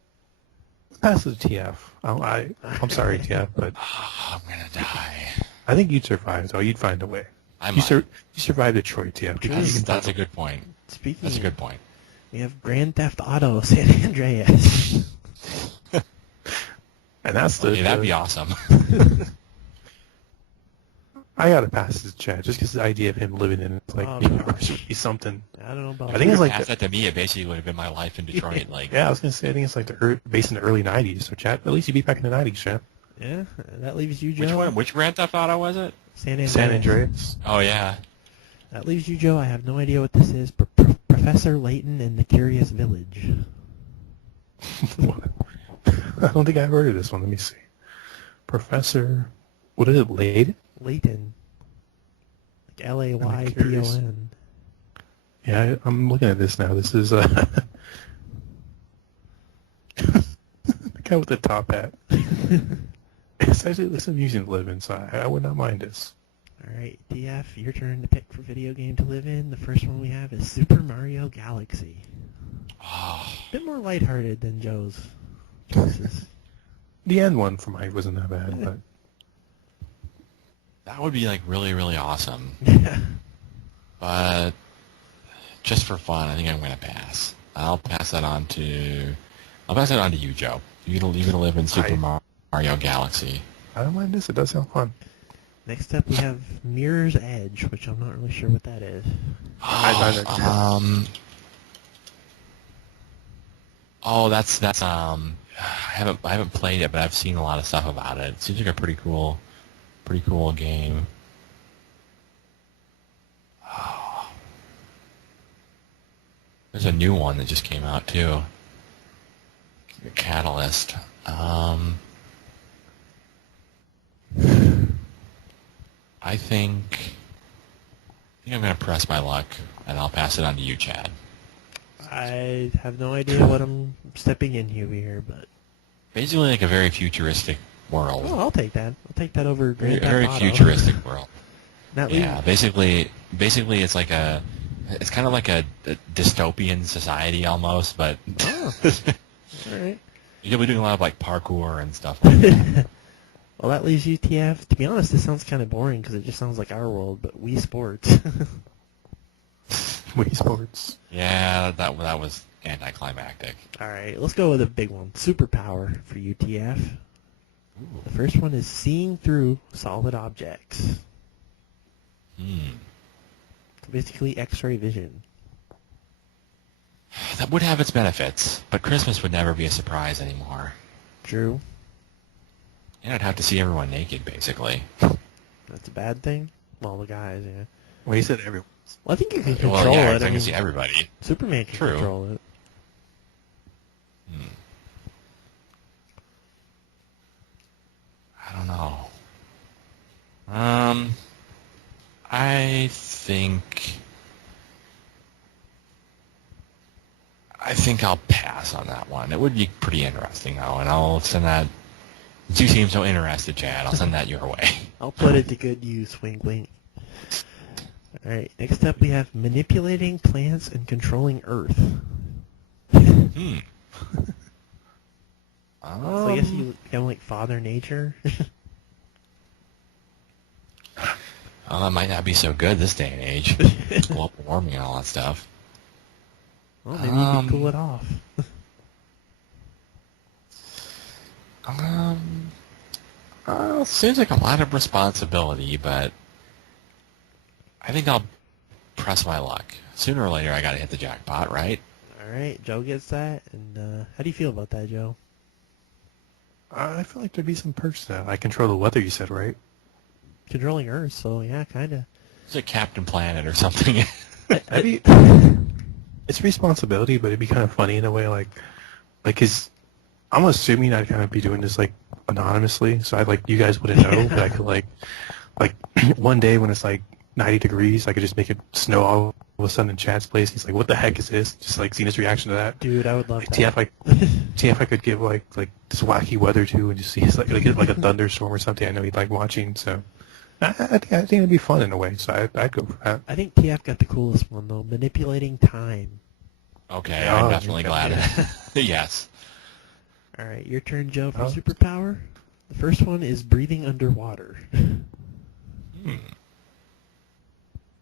TF. I'm sorry, TF, but Oh, I'm gonna die. I think you'd survive though. You'd find a way. I You, might. you survived Detroit, TF. You can That's find a good point. Speaking That's a good point. we have Grand Theft Auto San Andreas. And that's the. Okay, that'd be awesome. I gotta pass it to Chad just because the idea of him living in like Oh, New gosh. York would be something. I don't know about I think it's like Pass that to me, it basically would have been my life in Detroit. Like, Yeah, I was gonna say I think it's like based in the early '90s. So Chad, at least you'd be back in the '90s, Chad. Yeah, that leaves you, Joe. which one? Which Grand Theft Auto was it? San Andreas. San Andreas. Oh yeah. That leaves you, Joe. I have no idea what this is. Professor Layton and the Curious Village. I don't think I've heard of this one. Let me see. Professor, what is it? Layton? Layton. Like Layton. Yeah, I'm looking at this now. This is the guy with the top hat. It's actually this amusing to live in, so I would not mind this. All right, DF, your turn to pick for video game to live in. The first one we have is Super Mario Galaxy. Oh, A bit more lighthearted than Joe's choices. The end one for Mike wasn't that bad, but that would be like really, really awesome. Yeah. But just for fun, I think I'm gonna pass. I'll pass that on to you, Joe. You're gonna live in Super Mario Galaxy. I don't mind this. It does sound fun. Next up, we have Mirror's Edge, which I'm not really sure what that is. That's I haven't played it, but I've seen a lot of stuff about it. It seems like a pretty cool game. Oh. There's a new one that just came out too. Catalyst. I think I'm gonna press my luck, and I'll pass it on to you, Chad. I have no idea what I'm stepping into here, but Basically, like a very futuristic world. oh, I'll take that. I'll take that over Grand Theft Very Auto. futuristic world. That Yeah, basically it's like it's kind of like a dystopian society almost, but Oh, all right. you'll be doing a lot of like parkour and stuff like that. Well, that leaves you, TF. To be honest, this sounds kind of boring because it just sounds like our world, but Wii Sports. Wii Sports. Yeah, that was anticlimactic. All right, let's go with a big one. Superpower for you, TF. The first one is seeing through solid objects. So basically, X-ray vision. That would have its benefits, but Christmas would never be a surprise anymore. True. And I'd have to see everyone naked, basically. That's a bad thing? Well, the guys, yeah. Well, he said everyone. Well, I think you can control Well, yeah, it. I I can mean, see everybody. Superman can True. control it. I don't know. I think I'll pass on that one. It would be pretty interesting, though, and I'll send that. You seem so interested, Chad. I'll send that your way. I'll put it to good use, wink wink. Alright, next up we have manipulating plants and controlling Earth. Hmm. So I guess you kind of like Father Nature? Well, that might not be so good this day and age. Global warming and all that stuff. Well, maybe you could cool it off. Seems like a lot of responsibility, but I think I'll press my luck. Sooner or later, I gotta hit the jackpot, right? Alright, Joe gets that. And how do you feel about that, Joe? I feel like there'd be some perks to that. I control the weather, you said, right? Controlling Earth, so yeah, kind of. It's like Captain Planet or something. It's responsibility, but it'd be kind of funny in a way, like, cause I'm assuming I'd kind of be doing this like anonymously, so you guys wouldn't know, but I could like one day when it's like 90 degrees, I could just make it snow all of a sudden in Chad's place. He's like, "What the heck is this?" Just like seeing his reaction to that. Dude, I would love that. TF, I could give like this wacky weather to, and just see his like a thunderstorm or something. I know he'd like watching, so. I think it'd be fun in a way, so I'd go for that. I think TF got the coolest one, though. Manipulating time. Okay, I'm definitely glad. Yes. Alright, your turn, Joe, for superpower. The first one is breathing underwater.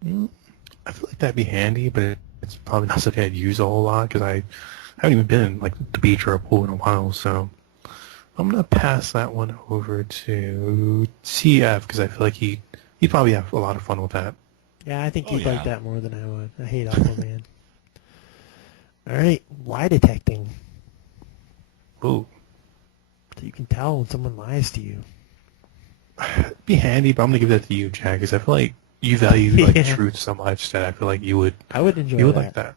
I feel like that'd be handy, but it's probably not something I'd use a whole lot, because I haven't even been in like the beach or a pool in a while, so I'm going to pass that one over to TF, because I feel like he'd probably have a lot of fun with that. Yeah, I think he'd like that more than I would. I hate Aquaman. Alright, lie detecting. Ooh. So you can tell when someone lies to you. It'd be handy, but I'm going to give that to you, Jack, because I feel like you value like truth so much that I feel like you would. I would enjoy you would that. like that.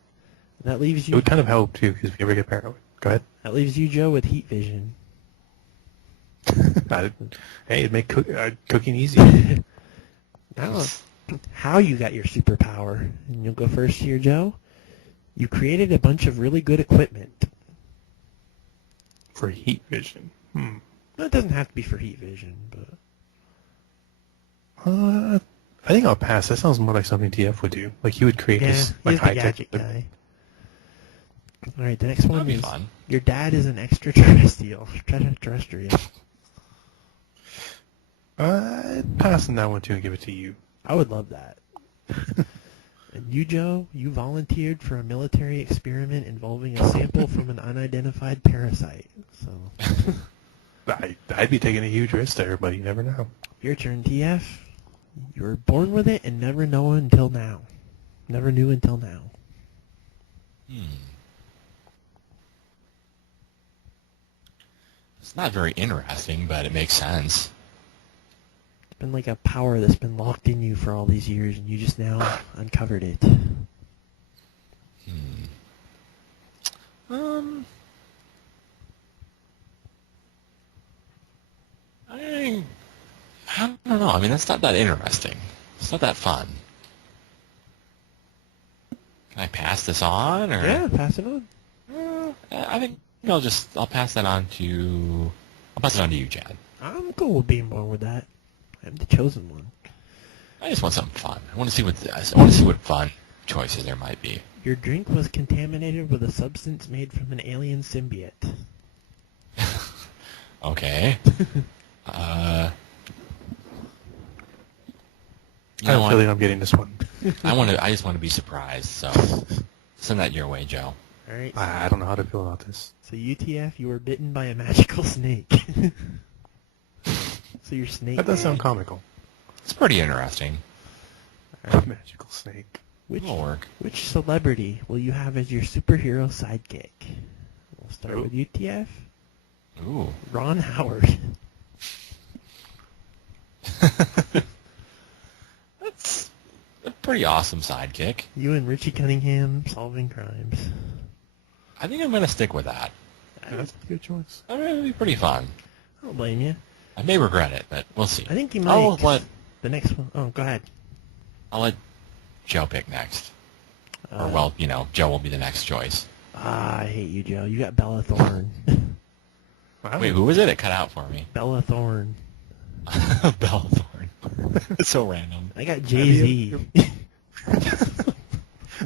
And that leaves you. It would kind of help too, because if you ever get paranoid. Go ahead. That leaves you, Joe, with heat vision. Hey, it'd make cooking easy. Now, how you got your superpower? And you'll go first here, Joe. You created a bunch of really good equipment. For heat vision. Well, it doesn't have to be for heat vision, but. I think I'll pass. That sounds more like something TF would do. Like he would create this like he's the high-tech gadget guy. All right, the next one That'd be is fun. Your dad is an extraterrestrial. Pass on that one too and give it to you. I would love that. And you, Joe, you volunteered for a military experiment involving a sample from an unidentified parasite. So. I'd be taking a huge risk there, but you never know. Your turn, TF. You were born with it and never know until now. Never knew until now. It's not very interesting, but it makes sense. It's been like a power that's been locked in you for all these years, and you just now uncovered it. I don't know. I mean, that's not that interesting. It's not that fun. Can I pass this on, or? Yeah, pass it on. I think I'll pass that on to. I'll pass it on to you, Chad. I'm cool with being born with that. I'm the chosen one. I just want something fun. I want to see what fun choices there might be. Your drink was contaminated with a substance made from an alien symbiote. Okay. I have a feeling I'm getting this one. I just want to be surprised. So send that your way, Joe. All right. I don't know how to feel about this. So UTF, you were bitten by a magical snake. So your snake. That does sound comical. It's pretty interesting. Magical snake. It'll work. Which celebrity will you have as your superhero sidekick? We'll start with UTF. Ooh. Ron Howard. That's a pretty awesome sidekick. You and Richie Cunningham solving crimes. I think I'm going to stick with that. That's a good choice. I mean, it'll be pretty fun. I don't blame you. I may regret it, but we'll see. I think you might. The next one. Oh, go ahead. I'll let Joe pick next. Or, well, Joe will be the next choice. I hate you, Joe. You got Bella Thorne. Wait, who was it? It cut out for me. Bella Thorne. Bella Thorne. It's so random. I got Jay-Z.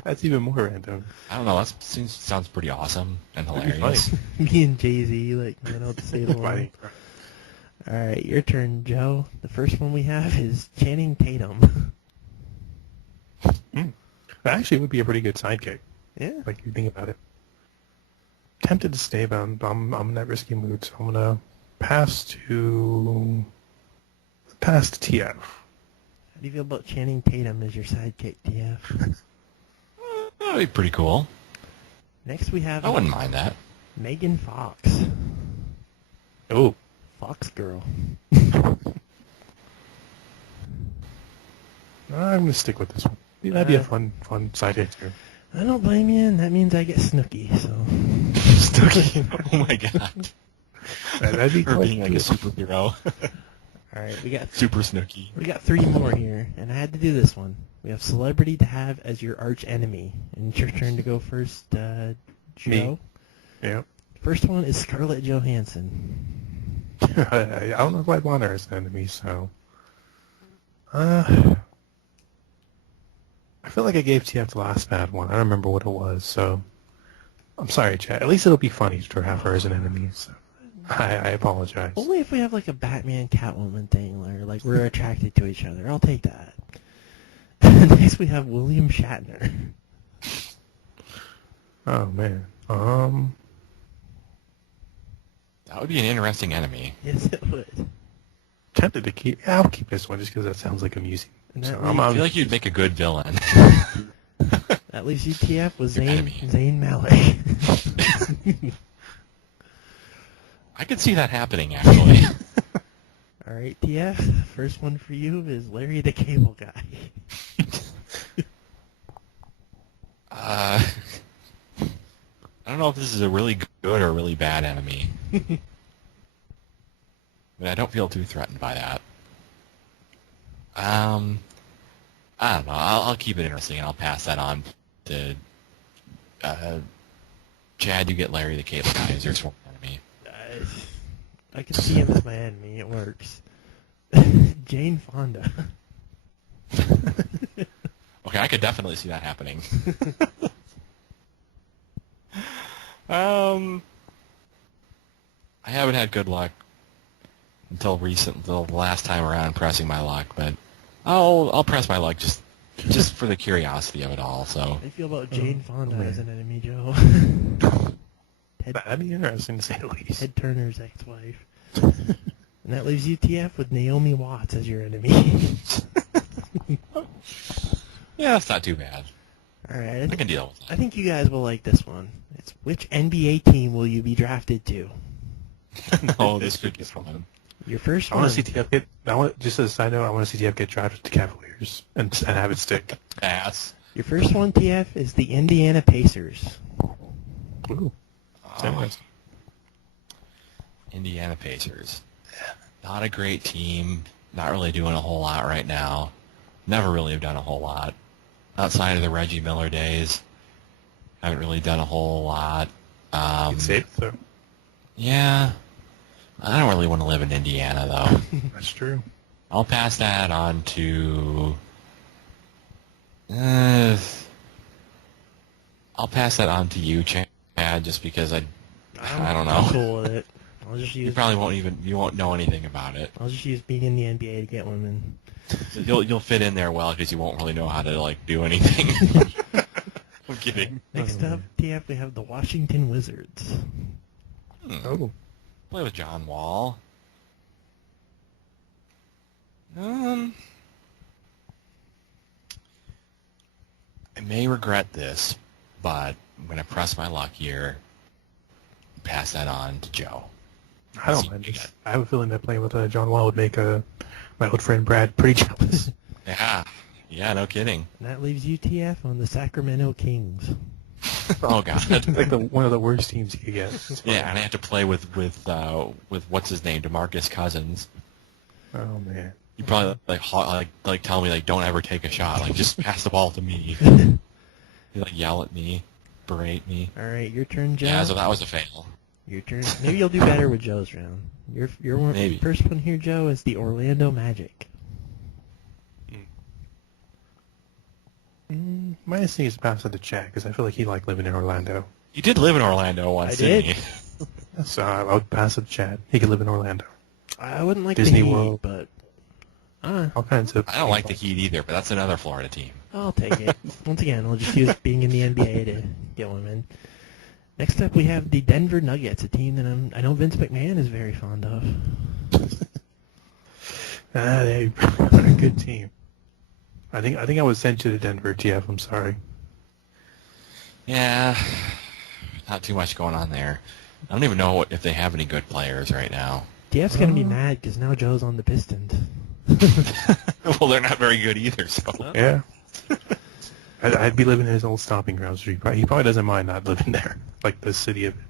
That's even more random. I don't know. That sounds pretty awesome and hilarious. Me and Jay-Z, like, went out to say the line. All right, your turn, Joe. The first one we have is Channing Tatum. That actually would be a pretty good sidekick. Yeah. Like, you think about it. Tempted to stay, but I'm in that risky mood, so I'm going to pass to TF. How do you feel about Channing Tatum as your sidekick, TF? That'd be pretty cool. Next we have... I wouldn't mind that. Megan Fox. Oh. Fox girl. I'm going to stick with this one. That'd be a fun sidekick too. I don't blame you, and that means I get Snooki, so... Snooki? Oh my god. That'd be Her quite being like a superhero. Alright, we got... Super Snooki. We got 3 more here, and I had to do this one. We have celebrity to have as your arch enemy. And it's your turn to go first, Joe. Me. Yeah. First one is Scarlett Johansson. I don't know if I'd want her as an enemy, so... I feel like I gave TF the last bad one. I don't remember what it was, so... I'm sorry, chat. At least it'll be funny to have her as an enemy, so... I apologize. Only if we have like a Batman Catwoman thing where like we're attracted to each other. I'll take that. Next we have William Shatner. Oh man. That would be an interesting enemy. Yes, it would. Tempted to keep... Yeah, I'll keep this one just because that sounds like amusing. So I feel like you'd make a good villain. At least UTF was Your enemy. Zayn Malik. I could see that happening, actually. All right, TF. First one for you is Larry the Cable Guy. I don't know if this is a really good or really bad enemy. But I don't feel too threatened by that. I don't know. I'll keep it interesting, and I'll pass that on to Chad. You get Larry the Cable Guy as your sworn enemy. I can see him as my enemy. It works. Jane Fonda. Okay, I could definitely see that happening. I haven't had good luck until the last time around pressing my luck, but I'll press my luck just for the curiosity of it all. So. How do you feel about Jane Fonda as an enemy, Joe? That'd be interesting to say the least. Ted Turner's ex-wife. And that leaves UTF with Naomi Watts as your enemy. Yeah, that's not too bad. All right. I can deal with that. I think you guys will like this one. It's which NBA team will you be drafted to? No, this could be fun. Your first I one. want to see TF get... just as a side note, I want to see TF get drafted to Cavaliers and have it stick. Ass. Your first one, TF, is the Indiana Pacers. Ooh. That's interesting. Indiana Pacers. Not a great team. Not really doing a whole lot right now. Never really have done a whole lot. Outside of the Reggie Miller days, haven't really done a whole lot. It's safe, though. Yeah. I don't really want to live in Indiana, though. That's true. I'll pass that on to... I'll pass that on to you, Chad, just because I don't know. I'm cool with it. I'll just use. You probably won't know anything about it. I'll just use being in the NBA to get women. So you'll fit in there well because you won't really know how to like do anything. I'm kidding. Next up, TF, we have the Washington Wizards. Oh. Play with John Wall. I may regret this, but I'm gonna press my luck here. Pass that on to Joe. I don't mind. I have a feeling that playing with John Wall would make my old friend Brad pretty jealous. Yeah, no kidding. And that leaves UTF on the Sacramento Kings. Oh God, Like one of the worst teams you could get. Yeah, and I have to play with what's his name, DeMarcus Cousins. Oh man. You probably like tell me like don't ever take a shot, like just pass the ball to me. You like yell at me, berate me. All right, your turn, Joe. Yeah, so that was a fail. Your turn. Maybe you'll do better with Joe's round. Your one, Maybe. first one here, Joe, is the Orlando Magic. My instinct is to pass it to Chad because I feel like he liked living in Orlando. You did live in Orlando once, I didn't did. you? So I would pass it to Chad. He could live in Orlando. I wouldn't like Disney the Heat, World. but All kinds of. I don't like the Heat either, but that's another Florida team. I'll take it. Once again, I'll just use being in the NBA to get one in. Next up, we have the Denver Nuggets, a team that I know Vince McMahon is very fond of. They're a good team. I think I was sent to Denver, TF. I'm sorry. Yeah, not too much going on there. I don't even know if they have any good players right now. DF's going to be mad because now Joe's on the Pistons. Well, they're not very good either, so. Yeah. I'd be living in his old stomping grounds. He probably doesn't mind not living there, like the city of it.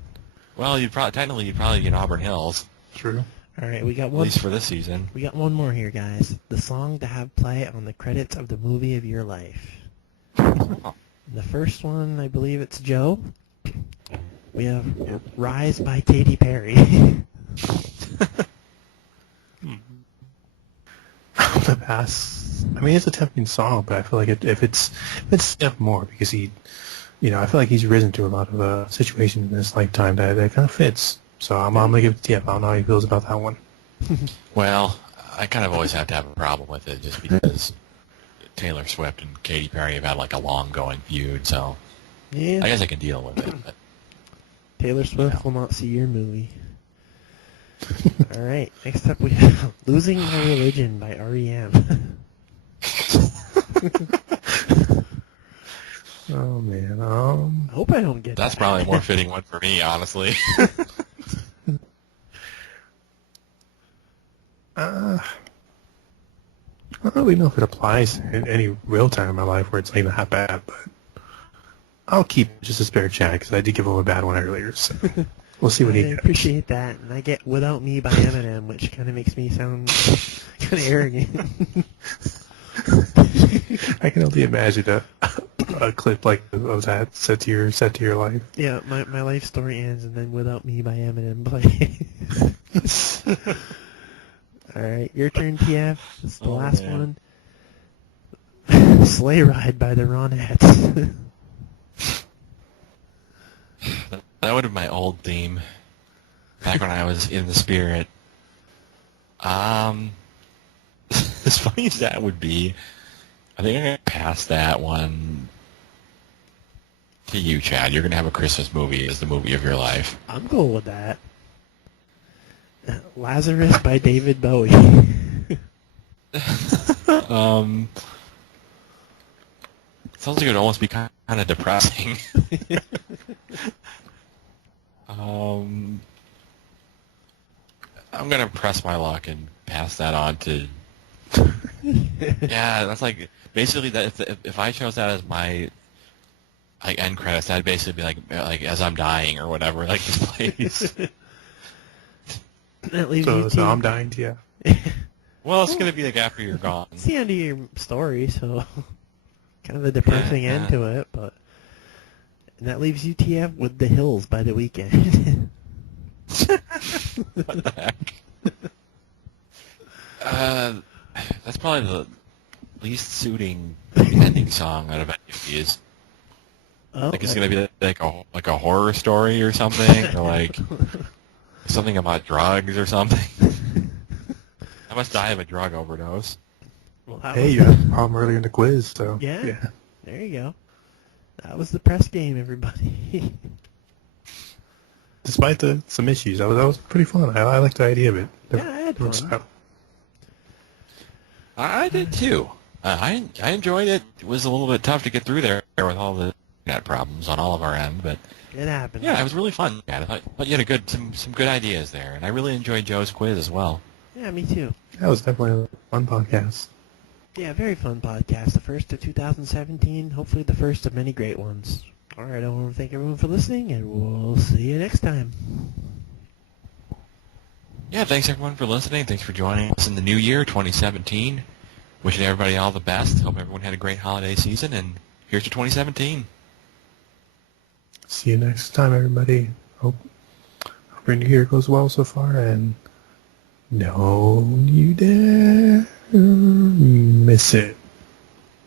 Well, you'd probably be in Auburn Hills, True. All right, we got at one. least for this season. We got one more here, guys. The song to have play on the credits of the movie of your life. The first one, I believe it's Joe. We have Rise by Katy Perry. The pass. I mean, it's a tempting song, but I feel like if it's Steph more because he, I feel like he's risen to a lot of situations in his lifetime that kind of fits. So I'm gonna give it to TF. I don't know how he feels about that one. Well, I kind of always have to have a problem with it just because Taylor Swift and Katy Perry have had like a long-going feud, so Yeah. I guess I can deal with it. But Taylor Swift will not see your movie. All right, next up we have Losing My Religion by REM. Oh man. I hope I don't get that's that. probably a more fitting one for me, honestly. I don't really know if it applies in any real time in my life where it's like that bad, but I'll keep just a spare Chad because I did give him a bad one earlier. So we'll see what he I gets. appreciate that, and I get Without Me by Eminem, which kind of makes me sound kind of arrogant. I can only imagine a clip like of that set to your life. Yeah, my life story ends, and then Without Me by Eminem plays. All right, your turn, TF. This is the last man. one. Sleigh Ride by the Ronettes. That would have been my old theme back when I was in the spirit. As funny as that would be, I think I'm going to pass that one to you, Chad. You're going to have a Christmas movie as the movie of your life. I'm cool with that. Lazarus by David Bowie. Sounds like it would almost be kind of depressing. I'm gonna press my luck and pass that on to. Yeah, that's like basically that. If I chose that as my end credits, that'd basically be like as I'm dying or whatever. Like this plays. That leaves you So I'm dying, TF. Well, it's gonna be like after you're gone. It's the end of your story, so kind of a depressing end to it, but and that leaves you, TF, with The Hills by The Weeknd. What the heck? That's probably the least suiting ending song out of any of these. Oh, Like it's gonna be like a horror story or something, or like something about drugs or something. I must die of a drug overdose. well, that Hey, was you had a problem earlier in the quiz, so Yeah. There you go. That was the press game, everybody. Despite some issues, that was pretty fun. I liked the idea of it. Yeah, I had fun. I did too. I enjoyed it. It was a little bit tough to get through there with all the internet problems on all of our end, but It happened. yeah, it was really fun. Yeah, I thought you had some good ideas there, and I really enjoyed Joe's quiz as well. Yeah, me too. That was definitely a fun podcast. Yeah, very fun podcast. The first of 2017. Hopefully the first of many great ones. All right, I want to thank everyone for listening, and we'll see you next time. Yeah, thanks everyone for listening. Thanks for joining us in the new year, 2017. Wishing everybody all the best. Hope everyone had a great holiday season, and here's to 2017. See you next time, everybody. Hope your new year goes well so far, and don't you dare miss it.